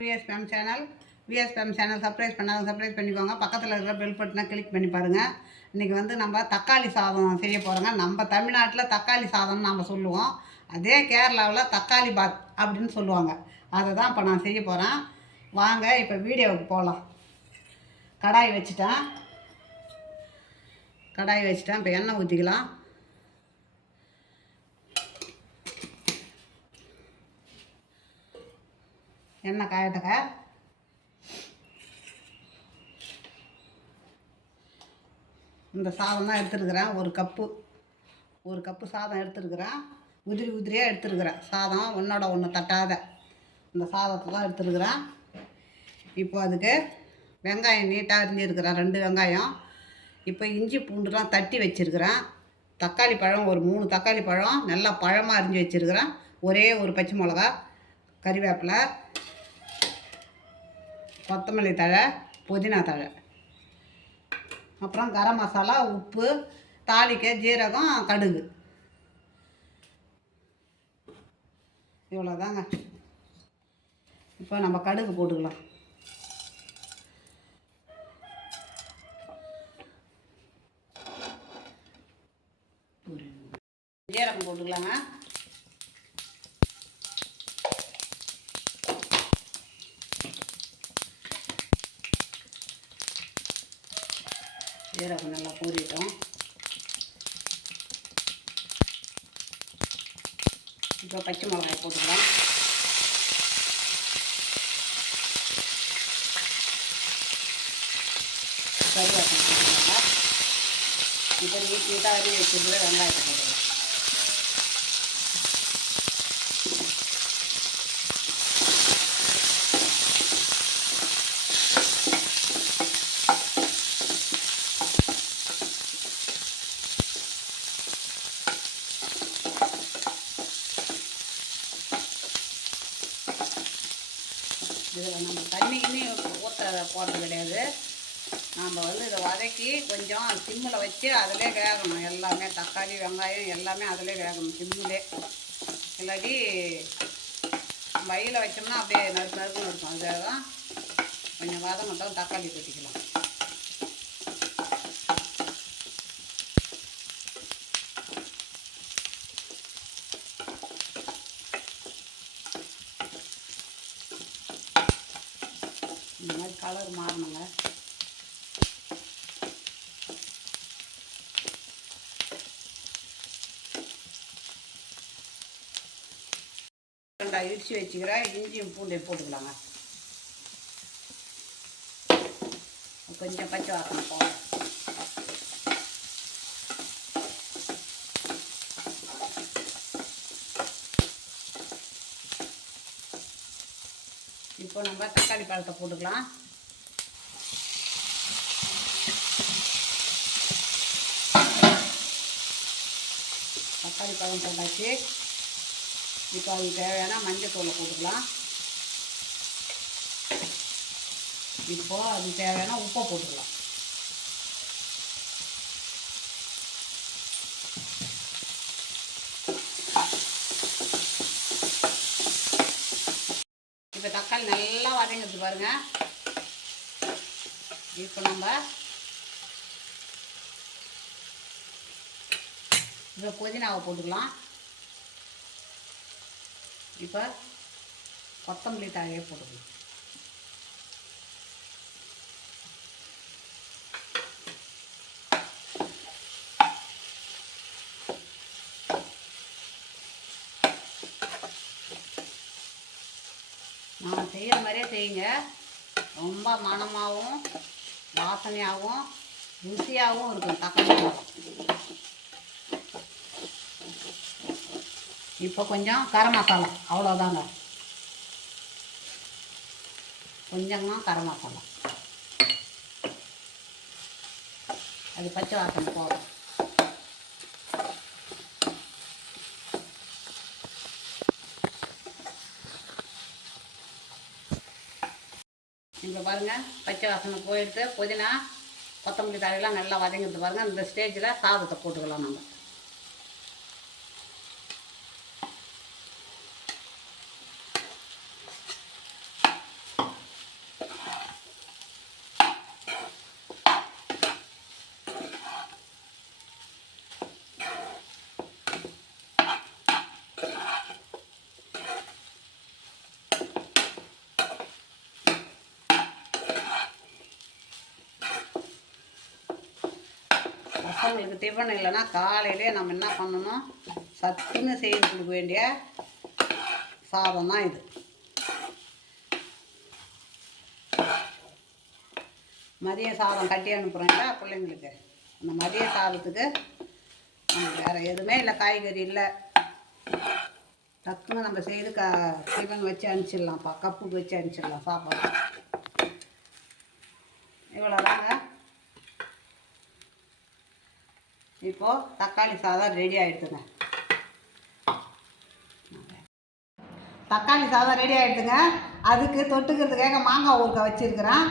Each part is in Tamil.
விஎஸ்பிஎம் சேனல் சப்ஸ்கிரைப் பண்ணாத சப்ஸ்கிரைப் பண்ணிக்கோங்க. பக்கத்தில் இருக்கிற பெல் பட்டனை கிளிக் பண்ணி பாருங்கள். இன்றைக்கி வந்து நம்ம தக்காளி சாதம் செய்ய போகிறோங்க. நம்ம தமிழ்நாட்டில் தக்காளி சாதம்னு நம்ம சொல்லுவோம். அதே கேரளாவில் தக்காளி பாத் அப்படின்னு சொல்லுவாங்க. அதை தான் இப்போ நான் செய்ய போகிறேன். வாங்க இப்போ வீடியோவுக்கு போகலாம். கடாய் வச்சுட்டேன். இப்போ எண்ணெய் ஊற்றிக்கலாம். எண்ணெய் காயட்டக்க இந்த சாதம் தான் எடுத்துருக்கிறேன். ஒரு கப்பு சாதம் எடுத்துருக்கிறேன். உதிரியாக எடுத்துருக்கிறேன். சாதம் ஒன்றோட ஒன்று தட்டாத இந்த சாதத்தை தான் எடுத்துருக்கிறேன். இப்போ அதுக்கு வெங்காயம் நீட்டாக அரிஞ்சிருக்கிறேன், 2 வெங்காயம். இப்போ இஞ்சி பூண்டுலாம் தட்டி வச்சுருக்கிறேன். தக்காளி பழம் ஒரு 3 தக்காளி பழம் நல்லா பழமாக அரிஞ்சு வச்சுருக்கிறேன். ஒரே ஒரு பச்சை மிளகா, கறிவேப்பிலை, கொத்தமல்லி தழை, புதினா தழை, அப்புறம் கரம் மசாலா, உப்பு, தாளிக்க ஜீரகம், கடுகு. இவ்வளோதாங்க. இப்போ நம்ம கடுகு போட்டுக்கலாம். ஜீரகம் போட்டுக்கலாங்க. ஜீரகம் நல்லா பூரிட்டோம். இப்போ பச்சை மிளகாய் போட்டுக்கலாம். கருவேப்பிலை போட்டுக்கலாங்க. இப்போ நீட்டாக அரிஞ்சு வச்சுருக்கிற வெங்காயத்தை போட்டுக்கலாம். இதில் நம்ம தண்ணிக்குன்னு போடுறது கிடையாது. நம்ம வந்து இதை வதக்கி கொஞ்சம் சிம்மில் வச்சு அதிலே வேகணும். எல்லாமே தக்காளி வெங்காயம் எல்லாமே அதிலே வேகணும் சிம்மிலே. இல்லாட்டி வயலில் வச்சோம்னா அப்படியே நறுக்குன்னு இருக்கும். அதுக்காக தான் கொஞ்சம் வதங்கட்டும். தக்காளி கொட்டிக்கலாம். இந்த மாதிரி கலர் மாறணுங்க. இடிச்சு வச்சுக்கிறேன். இஞ்சியும் பூண்டையும் போட்டுக்கலாங்க. கொஞ்சம் பச்சை வாசனை போகும். இப்போ நம்ம தக்காளி பழத்தை போட்டுக்கலாம். தக்காளி பழம் போட்டாச்சு. இப்போ அதுக்கு தேவையான மஞ்சள் தூளை போட்டுக்கலாம். இப்போ அதுக்கு தேவையான உப்பை போட்டுக்கலாம். இப்போ தக்காளி நல்லா வதங்கிட்டு பாருங்க. இப்போ நம்ம இப்போ புதினாவை போட்டுக்கலாம். இப்போ கொத்தமல்லி தழையை போட்டுக்கலாம். நான் செய்கிற மாதிரியே செய்யுங்க. ரொம்ப மணமாகவும் வாசனையாகவும் ருசியாகவும் இருக்கும் தக்காளி. இப்போ கொஞ்சம் கரம் மசாலா, அவ்வளோதாங்க. கொஞ்சமாக கரம் மசாலா, அது பச்சை வாசனை போதும். இப்போ பாருங்கள், பச்சை வாசனை போயிடுத்து. புதினா கொத்தமல்லி தழையெல்லாம் நல்லா வதங்கிட்டு பாருங்கள். இந்த ஸ்டேஜில் சாதத்தை போட்டுக்கலாம். நம்ம பசங்களுக்கு டிஃபன் இல்லைன்னா காலையிலே நம்ம என்ன பண்ணணும், சட்டுன்னு செய்து கொடுக்க வேண்டிய சாதம் தான் இது. மதிய சாதம் கட்டி அனுப்புகிறோம்ல பிள்ளைங்களுக்கு, அந்த மதிய சாதத்துக்கு நமக்கு வேறு எதுவுமே இல்லை, காய்கறி இல்லை, டக்குன்னு நம்ம செய்து டிஃபன் வச்சு அனுப்பிச்சிடலாம்ப்பா, கப்புக்கு வச்சு அனுப்பிச்சிடலாம் சாப்பாடு. இவ்வளோதாங்க. இப்போது தக்காளி சாதம் ரெடி ஆகிடுதுங்க. தக்காளி சாதம் ரெடி ஆகிடுதுங்க. அதுக்கு தொட்டுக்கிறதுக்காக மாங்காய் ஊறுகாய் வச்சுருக்கிறேன்.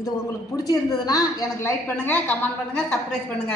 இது உங்களுக்கு பிடிச்சிருந்ததுன்னா எனக்கு லைக் பண்ணுங்கள், கமெண்ட் பண்ணுங்கள், சப்ஸ்கிரைப் பண்ணுங்கள்.